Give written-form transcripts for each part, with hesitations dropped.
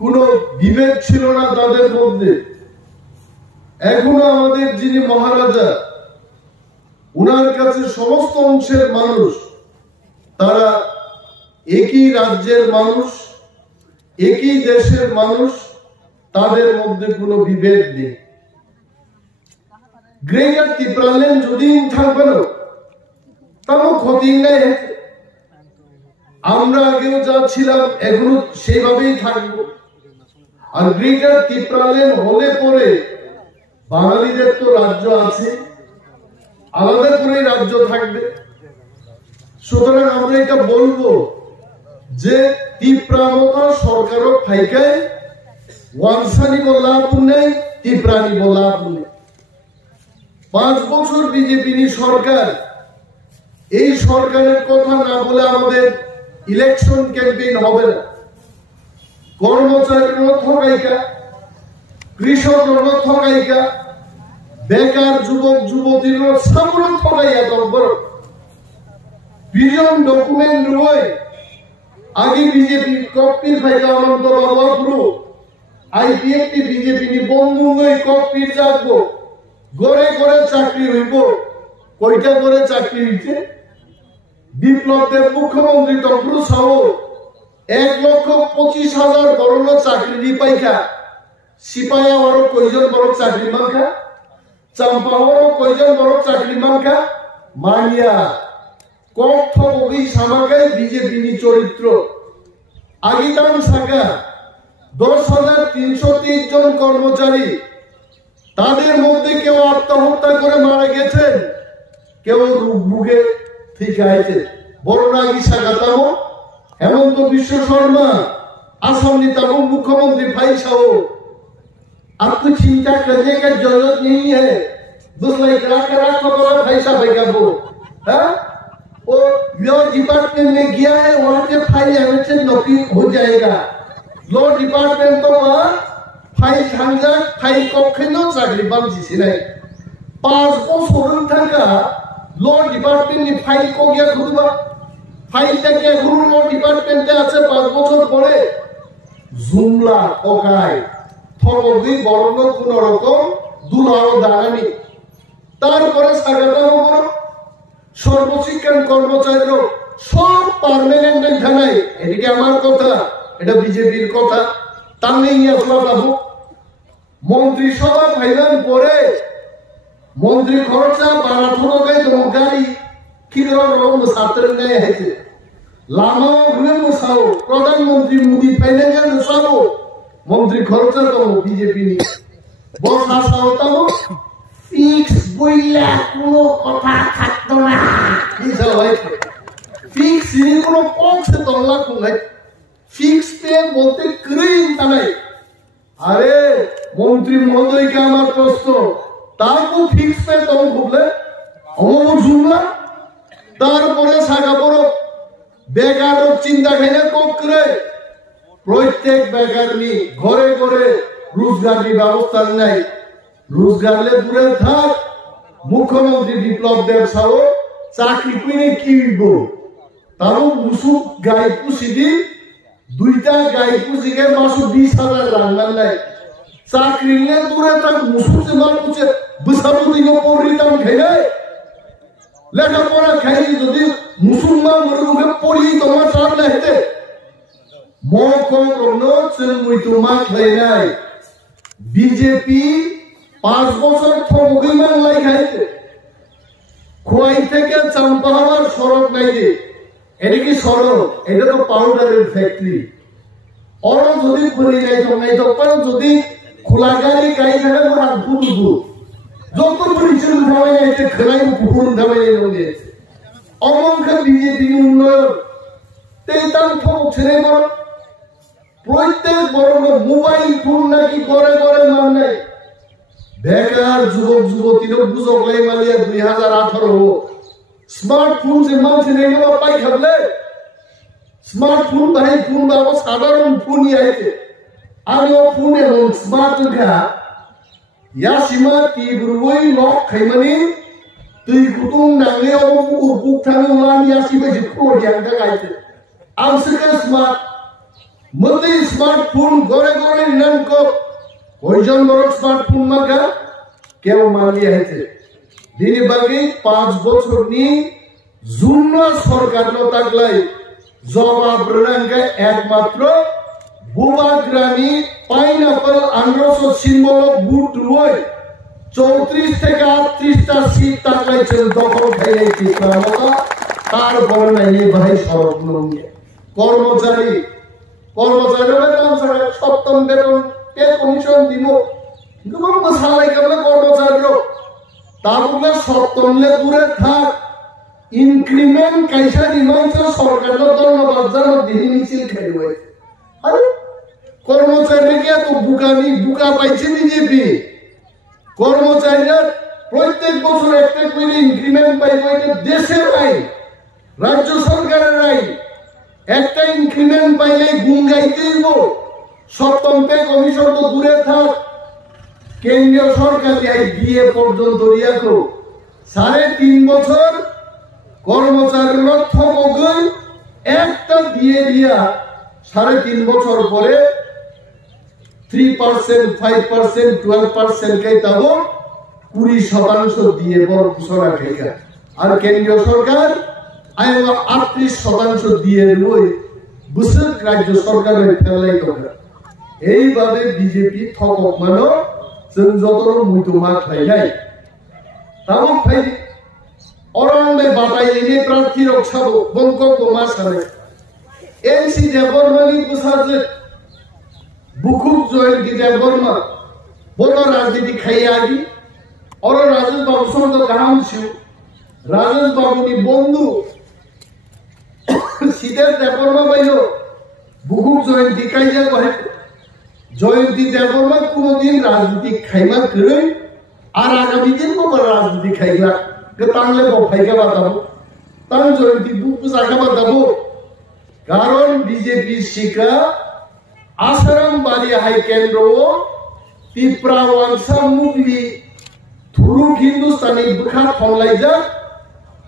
কোনো বিভেদ ছিল না তাদের মধ্যে। এখনো আমাদের যিনি মহারাজা, উনার কাছে সমস্ত অংশের মানুষ তারা একই রাজ্যের মানুষ, একই দেশের মানুষ, তাদের মধ্যে কোনো বিভেদ নেই। গ্রেটার ত্রিপুরাল্যান্ড যদি থাকবে না তারও ক্ষতি নেই। আমরা আগেও যা ছিলাম এখনো সেইভাবেই থাকবো। আর গ্রেটার ত্রিপুরাল্যান্ড হলে পরে বাঙালিদের তো রাজ্য আছে, আলাদা করে রাজ্য থাকবে। সুতরাং আমরা এটা বলবো যে ত্রিপুরা সরকারও ফাইকায় ওয়ানসানি বলা নেই, ত্রিপুরানি বলা নেই। 5 বছর বিজেপি সরকার, এই সরকারের কথা না বলে আমাদের ইলেকশন ক্যাম্পেইন হবে না। কর্মচারীর ঠকাইকা, কৃষকের ঠকাইকা, বেকার যুবক যুবতীর সামর ঠকাইয়া দরবার বিজন ডকুমেন্ট রয়ে আগে বিজেপি কপির ভাইকা অনন্ত বাবু আইপিএফটি বিজেপি বন্ধু নই কপির যাবো গড়ে গড়ে চাকরি হইব। কয়টা করে চাকরি হইছে? বিপ্লব দেব মুখ্যমন্ত্রী তখন সহ 1,25,000 বড় চাকরি পাইকা, সিপাহী আরো কয়জন বড় চাকরি মানখা, চাম্পাওয়ারও কয়জন বড় চাকরি মানখা, মানিয়া কঠ কবি সামাকায় বিজেপি চরিত্র আগিদান শাখা 10,330 জন কর্মচারী, তাদের মধ্যে কেউ আত্মহত্যা করে মারা গেছেন, কেউ রোগে ঠিক আছে। বড়নাগি শাখাতাম হেমন্ত বিশ্ব শর্মা आसम नेताओं मुख्यमंत्री भाई साहब, आपको चिंता करने का जरूरत नहीं है। दूसरा इकरा भाई साहब वो लॉ डिपार्टमेंट में गया है, वहां से फाइल से नौकरी हो जाएगा। लॉ डिपार्टमेंट तो वहां फाइल थांजा फाइल कखनो चाकरी बांधिसे नहीं। 5 বছর থাকা ল ডিপার্টমেন্ট ফাইল কো গিয়া খুদবা ফাইলটা কে গুরু ল ডিপার্টমেন্টে আছে 5 বছর পরে জুমলা ওকাই থগবি বরণ কোন রকম দুলাও দাগানি। তারপরে সাগাটা হবো সর্বশিক্ষণ কর্মচারীর সব পার্মানেন্ট থানাই। এদিকে আমার কথা, এটা বিজেপির কথা। তা নেই আসলা বাবু মন্ত্রিসভা ফাইনাল পরে মন্ত্রী খরচা বাড়াথনকায় তোমার গাড়ি কিরকম রকম ছাত্রের নেয় হয়েছে লামা ঘুরে মশাও প্রধানমন্ত্রী মোদী ফাইলে গেল সব মন্ত্রী খরচা কম বিজেপি নিয়ে বসা সাওতাম ফিক্স বইলা কোনো কথা থাকতো না। ফিক্স নিয়ে কোনো পক্ষে তল্লা কোনাই ফিক্স পে বলতে ক্রিম তাই। আরে মন্ত্রী মহোদয়কে আমার প্রশ্ন, তারপর ফিক্স পে তখন বললে অমর জুমলা। তারপরে সাগা বড় বেকার চিন্তা খাইলে করে প্রত্যেক বেকার নি ঘরে ঘরে রোজগারের ব্যবস্থা নাই। রোজগারলে দূরে থাক, মুখ্যমন্ত্রী বিপ্লব দেব সাহ চাকরি কিনে কি হইব? তারও মুসু গাই পুষি দি 2টা গাই পুষিকে মাসু 20,000 রান্নার নাই। চাকরি নিয়ে দূরে থাক, মুসু যে মানুষ বসাবো দিকে পরিতাম খেয়ে লেখাপড়া খাই যদি মুসলমান মুখে পড়ি তোমার চাপ লেখতে বিজেপি 5 বছর লাই খাইছে। খোয়াই থেকে চাম্পাহাওয়ার সড়ক নাই যে, এটা কি সড়ক? এটা তো পাউডারের ফ্যাক্টরি। অর যদি ঘুরে যাই নাই তখন যদি খোলা গাড়ি গাই থাকে যত পরিচয় উঠাবাই যাইছে খেলাই পুকুর উঠাবাই যাই অমংখা বিজেপি উন্নয়ন তেইতাম ছেড়ে বড় প্রত্যেক বড় মোবাইল ফোন নাকি করে করে মান নাই। বেকার যুবক যুবতী বুঝক লাই মালিয়া 2018 স্মার্টফোন যে মানুষ নেই পাই খাবলে স্মার্টফোন ভাই ফোন বাবা সাধারণ ফোনই আইছে। আমি ও ফোনে স্মার্ট উঠা ইয়াসিমা টিবরুই লক খাইমানি তুই কুতুম নাঙে ও উপুক থানো লান ইয়াসিমা জিকো জানটা গাইছে। আমসকে স্মার্ট মতে স্মার্টফোন ঘরে ঘরে নিলাঙ্ক কয়জন বড় স্মার্টফোন মাগা কেউ মালিয়ে আছে দিনে বাকি 5 বছর নি জুন্ন সরকার ন থাকলাই জবাব রনাঙ্কা একমাত্র বুবাগ্রানি পাইনাপল 1800 সিম্বল বুট রুই 34 থেকে 38টা সিট থাকলাইছে দখল খাইলাই কৃষ্ণমতা তারপর নাই ভাই সড়ক নঙ্গে কর্মচারীরা কাম ছাড়া সপ্তম বেতন পে কমিশন দিব গোবং মশালাই কেবল কর্মচারীরা তারপরে সপ্তমলে দূরে থাক ইনক্রিমেন্ট কাইসা দিমাইছে সরকারের ধন্যবাদ জানো দিন মিছিল খাইবে আরে কর্মচারীকে তো বুকা পাইছে বিজেপি কর্মচারীরা প্রত্যেক বছর একটা করে ইনক্রিমেন্ট পাইবে দেশের আইন রাজ্য সরকারের আইন একটা ইনক্রিমেন্ট পাইলে গুণ গাইতে দিব সপ্তম পে কমিশন তো দূরে থাক কেন্দ্রীয় সরকার দিয়ে পর্যন্ত রিয়াকো 3.5 বছর কর্মচারীর ঠকগই একটা দিয়ে দিয়া 3.5 বছর পরে 3%, 5%, 12% কে তাবো 20% দিয়ে বড় ঘোষণা খেয়ে আর কেন্দ্রীয় সরকার আইন 38% দিয়ে রই বুসর রাজ্য সরকারের ফেলাই করে এইভাবে বিজেপি ঠকক মানো जों যতর মুইতো মা খাইলাই তাও ফাই অরঙ্গে বাতাইলে প্রার্থী রক্ষাবো বঙ্ক গোমা সারে এনসি দেববর্মানি বুসাজে বুকুব জয়েন কি দেববর্মা বড় রাজনীতি খাইয়াগি অর রাজেশ বাবু সঙ্গে গাম ছিল রাজেশ বাবুনি বন্ধু সিদের দেববর্মা বাইলো বুকুব জয়ন্তী কাইজা কহে জয়ন্তী দেববর্মা কোনদিন রাজনীতি খাইমা করে আর আগামী দিন কো রাজনীতি খাইলা কে তাংলে বফাইগা বাতাবো তাং জয়ন্তী বুক জায়গা বাতাবো কারণ বিজেপি শিকা আসারাম বাড়ি হাই কেন্দ্র তিপ্রা ওয়াংসা মুগলি থুরু হিন্দুস্তানি বুখা থংলাইজা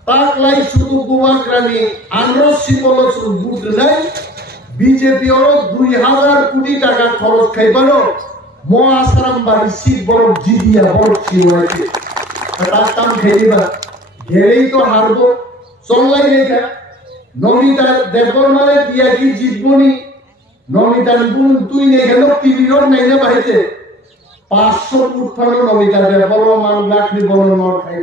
তাকলাই শুধু গোবাগ্রানি আন্দ্রসি বলছ বুঝলাই বিজেপি ওর 2000 কোটি টাকা খরচ খাইবানো ম আসারাম বাড়ি সিট বড় জিদিয়া বড় ছিওয়াইছে রাস্তাম খেলিবা ঘেরেই তো হারবো চললাই রেখা নমিতা দেববর্মারে দিয়া কি জিতবনি নমিতার গুণ তুই নেই গেল টিভির নাই না বাহিতে 500 ফুট নমিতা দেববর্মা লাখনি বড় নর খাই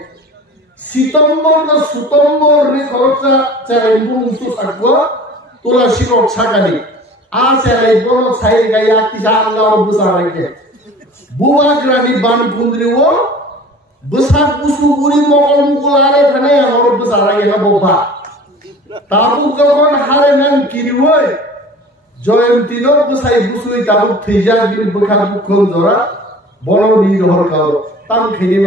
সিতম্বর না সুতম্বর রে খরচা চাই গুণ উঁচু থাকবো তোলা শিরক ছাকানি আ চাই বড় ছাই গাইয়া কি আল্লাহ বুঝা রাখে বুবাগ্রানি বানকুন্দ্রি ও বসাক পুসু পুরি মকল মুকুল আরে থানে আমার বুঝা রাখে না বাবা তাবুক যখন হারে নাম কিরিওই জয়ন্তী নো বসাই বুসুই তাবুক থইজা বিন বখা বুখন জরা বড় নিরহর কাও তাম খেলিব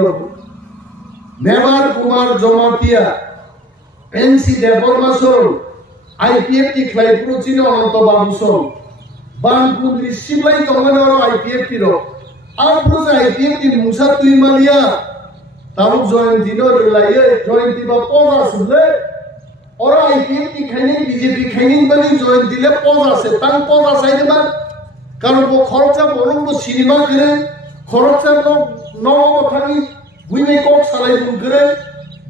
মেবার কুমার জমাতিয়া এনসি দেববর্মা সর আইপিএফ টি ক্লাই প্রচিন অনন্ত বাবু সর বানকুন্দ্রি সিবলাই তঙ্গনর আইপিএফ টি র আর পুরো আইপিএফ টি মুসা তুই মালিয়া তাবুক জয়ন্তী নো লাইয়ে জয়ন্তী বা পজা সুলে और आईपीएफ की खाइने बीजेपी खाइने बनी जॉइन दिले पौज আছে তার পৌজ আছে এবার কারণ ও খরচা বলুন তো সিনেমা করে খরচা তো নবথানি বুইনে কক সালাই বুন করে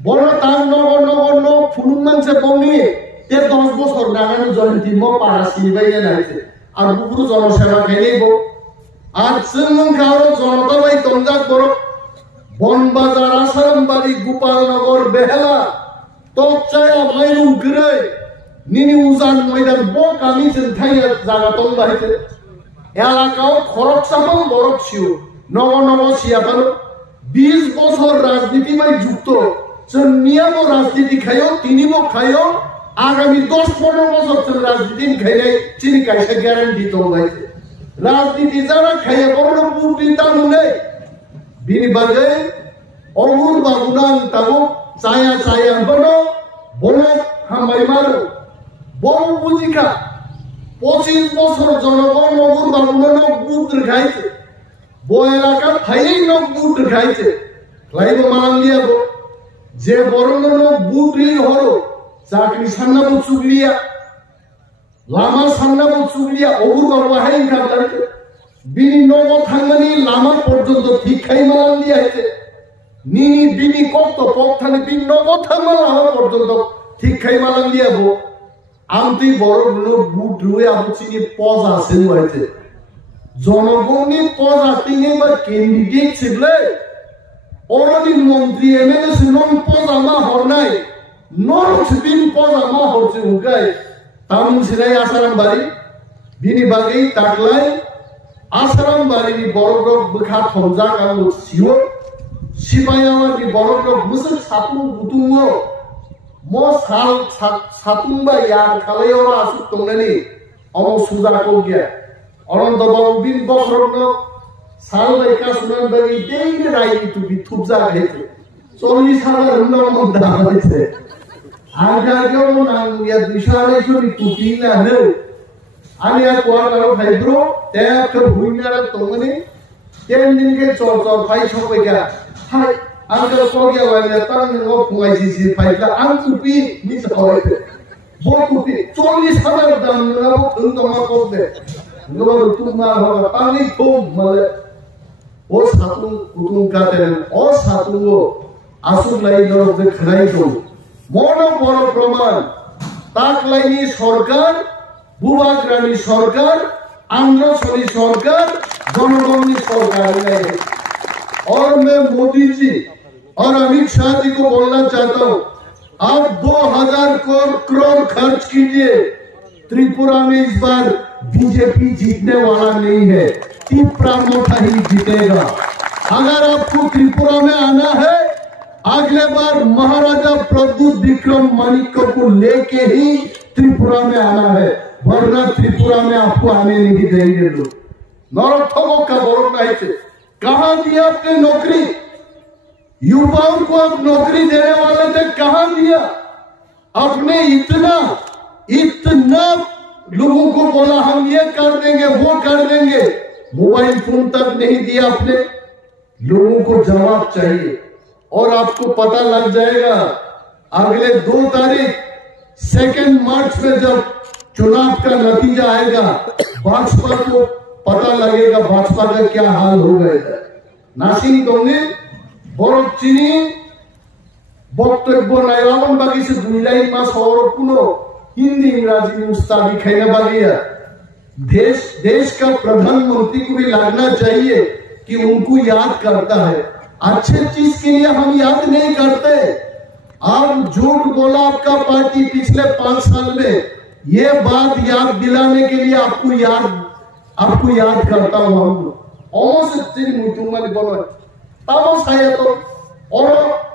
বড় তার নব ফুলুন মানছে বনিয়ে তে 10 বছর নাগানো জয়েন দিম পারা সিবাইয়ে নাইছে আর বুকুরু জনসেবা খাইলেইব আর সিংহ গাঁও জনতা ভাই তমজাক বড় বনবাজার আসারামবাড়ি গোপালনগর বেহালা তপচায়া মাইরুম গরে নিনি উজান ময়দান বক আমি থাইয়া জায়গা তল বাহিতে এলাকাও খরচাপন বড় ছিল নব সিয়াপানো 20 বছর রাজনীতি মাই যুক্ত নিয়ম রাজনীতি খাইও তিনিব খাইও আগামী 10-15 বছর রাজনীতি খাইলে চিনি কাইসা গ্যারান্টি তো বাইতে রাজনীতি যারা খাইয়া বড় পুটি তালু নেই বিনিবাগে অমুর বাবুনান তাবো saya bono bono hamai maru bono bujika 25 বছর জনগণ নগর বাবুনো বুট খাইছে বো এলাকা থাইই নগ বুট খাইছে লাইব মানান দিয়াবো যে বড়নো বুটই হলো চাকরি সান্নাবো চুগলিয়া लामा सामनाबो चुगलिया अबुरबाबो हाय ओंखारलांदो बिनि न'आव थांनानै लामा पर्यन्त भिक्षाय मालांदिया हैदो निनि बिनि कक्त पक्तानि बिनि न'आव थांना लामा पर्यन्त भिक्षाय मालांदियाबो आंति बर'नो बुट रुए आबुचिनि पजा सेवायते जनगणनि पजा तिनि बा कैंडिडेट सिगले अरनि मंत्री एमएलए सिनं पजा मा हरनाय नर्थ बिन पजा मा हरसे उगाय तामुन सिनाय आसारामबारि बिनि बागै तागलाय आसारामबारिनि बर'दक बोखा थमजाक आंबो सिव सिबायावानि बर'दक मुसुर सातुं बुतुङो मो साल सातुंबा यार खालायावरा आसु तंनानि अमो सुजाको गया अनंत बाबू बिन बखरनो साल बायका सुनान बागै देइनि रायनि तुबि थुबजा हेतु 40 साल रुनो मन्दा हायसे आगागेव नां या 200 नि तुबि ना हो आनिया कोआरो फाइब्रो तेक हुइनारा तंगनि 10 दिन के चोर फाइ सबायगा हाय आंगो कोगिया वाले तां नो फुंगाय जिसि फाइला आं तुबि मिस हयते बो तुबि 40 साल दाम नाबो थंदमा कोबे नो तुमा होगा तांनि थोम माले ओ सातुं कुतुं कातेन ओ सातुंगो आसुलाय नरदे खनाय दं मनो बड़ प्रमाण ताकलायनि सरकार बुबाग्रानी सरकार आंध्रसनी सरकार जनगणनी सरकार है और मैं मोदी जी और अमित शाह जी को बोलना चाहता हूँ आप 2000 करोड़ खर्च कीजिए त्रिपुरा में इस बार बीजेपी जीतने वाला नहीं है तिप्रामोठा ही जीतेगा अगर आपको त्रिपुरा में आना है अगले बार महाराजा प्रद्युत विक्रम माणिक्य को लेके ही त्रिपुरा में आना है वरना त्रिपुरा में आपको आने नहीं देंगे लोग नौरथों का बोलना है कहां दिया आपने नौकरी युवाओं को आप नौकरी देने वाले थे कहां दिया आपने इतना लोगों को बोला हम ये कर देंगे वो कर देंगे मोबाइल फोन तक नहीं दिया आपने लोगों को जवाब चाहिए और आपको पता लग जाएगा अगले 2 तारीख 2 मार्च में जब चुनाव का नतीजा आएगा भाजपा को पता लगेगा भाजपा का क्या हाल हो गया नासिंग दोंगे बरफ चीनी बक्तव्य नायलावन बाकी से 2 लाइन मास और पुनो हिंदी इंग्राजी में उस्तादी खाने वाली है देश का प्रधानमंत्री को भी लगना चाहिए कि उनको याद करता है अच्छे चीज के लिए हम याद नहीं करते आप झूठ बोला आपका पार्टी पिछले 5 साल में ये बात याद दिलाने के लिए आपको याद करता हूं हम तो और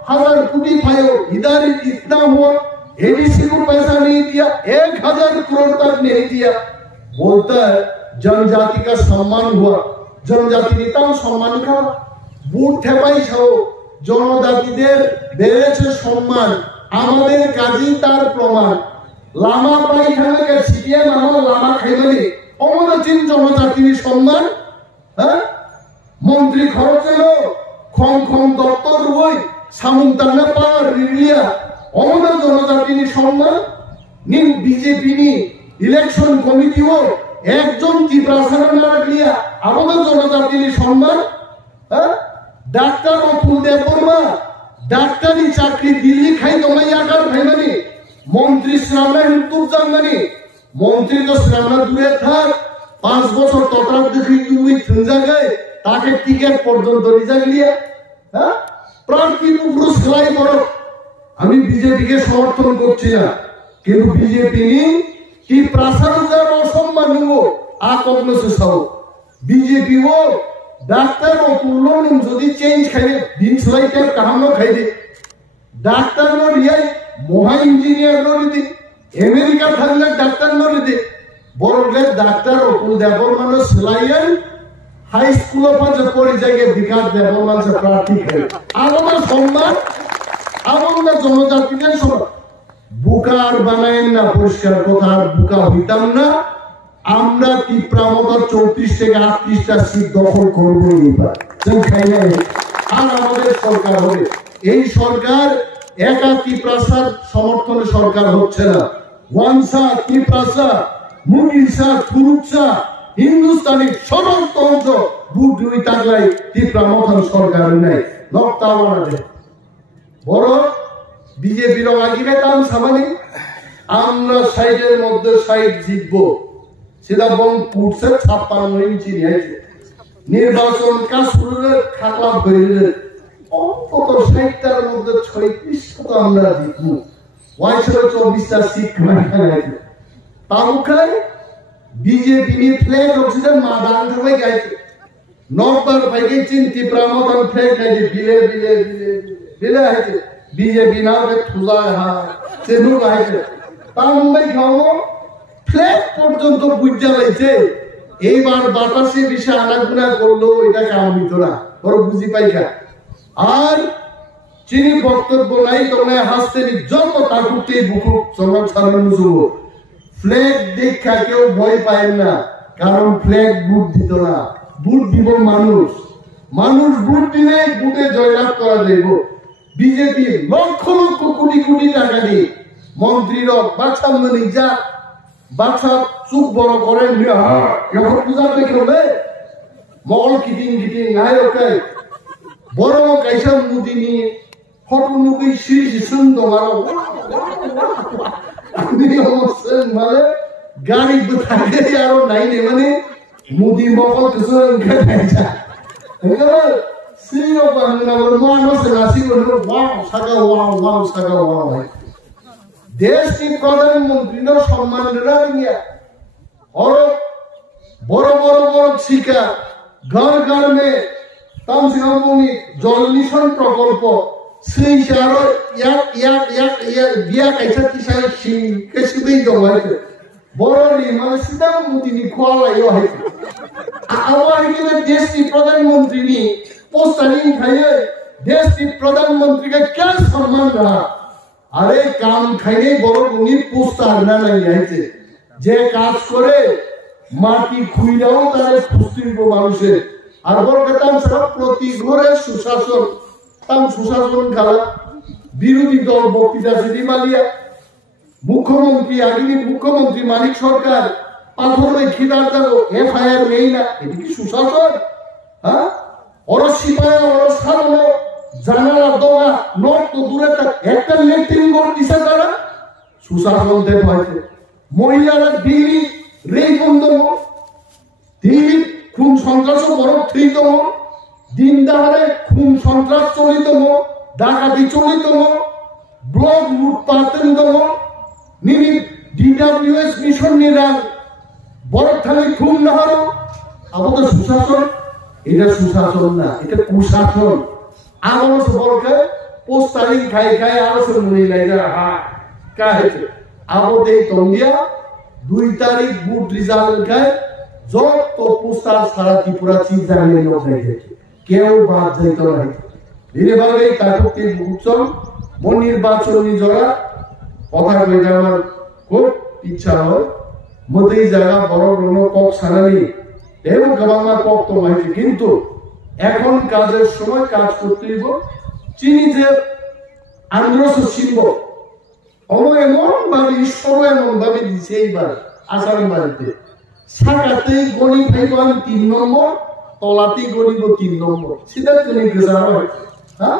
1000 कोटी फायो इधर इतना हुआ एडीसी को पैसा नहीं दिया 1000 करोड़ तक नहीं दिया बोलता है जनजाति का सम्मान हुआ जनजाति नेता सम्मान का বুট ঠেপাই সহ জনজাতিদের বেড়েছে সম্মান আমাদের কাজই তার প্রমাণ লামা পাইখানাকে ছিটিয়ে নামা লামা খাইবানি আমাদের তিন জনজাতির সম্মান হ্যাঁ মন্ত্রী খরচেলো খং দপ্তর রুই সামন্তানা পাওয়ার রিলিয়া আমাদের জনজাতির সম্মান নিন বিজেপি নি ইলেকশন কমিটিও একজন ত্রিপ্রাসার না রাখলিয়া আমাদের জনজাতির সম্মান হ্যাঁ ডাক্তার অতুল দেববর্মা ডাক্তারি চাকরি দিল্লি খাই দমাইয়াকার ভাইমানি মন্ত্রী শ্রামনা হিন্দুর জানমানি মন্ত্রী তো শ্রামনা দূরে থাক 5 বছর ততরাক দেখি তুই জায়গায় তাকে টিকেট পর্যন্ত রিজাগলিয়া হ্যাঁ প্রার্থী উপর সেলাই করো আমি বিজেপি কে সমর্থন করছি না কিন্তু বিজেপি কি প্রাসাদের অসম্মান হবো আ কগ্নসে সাও বিজেপি ও ডাক্তার ও পুরনো যদি চেঞ্জ খাইলে দিন সলাইতে কাহানো খাইলে ডাক্তার নো রিয়াই মহা ইঞ্জিনিয়ার নো রিদি আমেরিকা থাকলে ডাক্তার নো রিদি বড়লে ডাক্তার ও পুল দেববর্মা নো সেলাইয়েন হাই স্কুল পাঁচ পড়ি জায়গায় বিকাশ দেববর্মা সে প্রার্থী খাই আমাদের সম্মান আমাদের জনজাতিদের সম্মান বুকার বানায়েন না পরিষ্কার কথা বুকা হইতাম না আমরা তিপ্রামতার 34 থেকে 38টা সিট দখল করবো এবার আর আমাদের সরকার হবে এই সরকার একা তিপ্রাসার সমর্থনে সরকার হচ্ছে না ওয়ানসা তিপ্রাসা মুগির চা ফুরুক চা হিন্দুস্তানি সমস্ত অংশ বুট দুই তাগলাই ত্রিপুরা মতন সরকার নাই নকটা বানাতে বড় বিজেপির আগিয়ে দাম সামানি আমরা সাইডের মধ্যে সাইড জিতবো সেটা বং পুটছে 56 ইঞ্চি নিয়েছে নির্বাচন কাজ শুরু খাকলা হয়ে অন্তত 60টার মধ্যে 36টা তো আমরা জিতবো 24টা সিট খাইছে তারুখায় বিজেপি নি ফ্ল্যাগ অক্সিজেন মাদান ধরে গাইছে নকবার ভাইকে চিন্তি প্রামতন ফ্ল্যাগ গাইছে বিলে বিলে বিলে বিলে আছে বিজেপি নামে থুজা হা সেনু গাইছে তা মুম্বাই খাওয়া ফ্ল্যাগ পর্যন্ত বুঝা লাইছে এইবার বাতাসে বিষে আনাগুনা করলো এটা কাম হইতো না বড় বুঝি পাইকা আর চিনি বক্তব্য নাই তোমরা হাসতে যত তাকুতে বুকু সমাজ ছাড়ানো শুভ ফ্ল্যাগ দেখা কেউ ভয় পায় না কারণ ফ্ল্যাগ বুট দিত না বুট দিব মানুষ মানুষ বুট দিলে বুটে জয়লাভ করা যাইব বিজেপি লক্ষ লক্ষ কোটি কোটি টাকা দিয়ে মন্ত্রীরা বাচ্চা মানে যা বাচ্চা চুপ বড় করেন এখন পূজা দেখে মল কিটিং কিটিং নাই ওকে বড় কাইসা মুদি নিয়ে ফটো নুকি শিশি সুন্দর মানে গাড়ি থাকে আরো নাই নে মানে মুদি মকল কিছু সিও বাংলা মানুষ রাশি বললো ওয়াও সাগা ওয়াও দেশ কি প্রধানমন্ত্রীর সম্মান রাখিয়া বড় বড় বড় শিকা ঘর ঘর মে তামসিংহভূমি জল মিশন প্রকল্প সেই আরো বিয়া কাইছা কিসাই কেসিবেই জমাইছে বড় নি মানে সিধা মুদি নি খোয়ালাইও হইছে আবার এখানে দেশটি প্রধানমন্ত্রী নি পোস্টারিং খাইয়ে দেশটি প্রধানমন্ত্রীকে কে সম্মান রাখা আরে কাম খাইলে বড় উনি পোস্টার না লাগিয়েছে যে কাজ করে মাটি খুইরাও তারে খুশিব মানুষের আর বড় কথা সব প্রতি ঘরে সুশাসন তাম সুশাসন খেলা বিরোধী দল বক্তৃতা সিটি মালিয়া মুখ্যমন্ত্রী আগিনী মুখ্যমন্ত্রী মানিক সরকার পাথরে খিদার যাবো এফআইআর নেই না এটা কি সুশাসন হ্যাঁ অরস সিপাহী অরস খানো জানালা দোয়া নোট তো দূরে একটা লেট্রিন করে দিছে তারা সুশাসন দেব হয়েছে মহিলারা দিল্লি রেই বন্ধ দিল্লি খুন সন্ত্রাস বড় থ্রিতম দিন দাহারে খুন সন্ত্রাস চলিতম ডাকাতি চলিতম ব্লক লুটপাটতম নিনি ডিডব্লিউএস মিশন নিরান বড় থালি খুন না হলো আমাদের সুশাসন এটা সুশাসন না এটা কুশাসন আমার বলকে পোস্টারিং খাই খাই আরো শুনি লাইরা হা কাহেছে আমাদের তঙ্গিয়া 2 তারিখ বুট রেজাল্ট খায় যত পোস্টার সারা ত্রিপুরা চিন্তা নিয়ে লোক হয়েছে কেউ বাদ যাইত না ধীরে ভাবে কাটকটি উৎসব মন নির্বাচনী জড়া কথা কইতে আমার খুব ইচ্ছা হয় মতেই জায়গা বড় বড় কক সারানি এবং গবাংলা কক তো হয়েছে কিন্তু এখন কাজের সময় কাজ করতে হইব চিনিতে আন্দ্রস শিল্প এমন ভাবে ঈশ্বর এমন ভাবে দিছে এইবার আষাঢ় বাড়িতে শাখাতেই গণিত হইব 3 নম্বর তলাতেই গণিব 3 নম্বর সেটা তুমি হ্যাঁ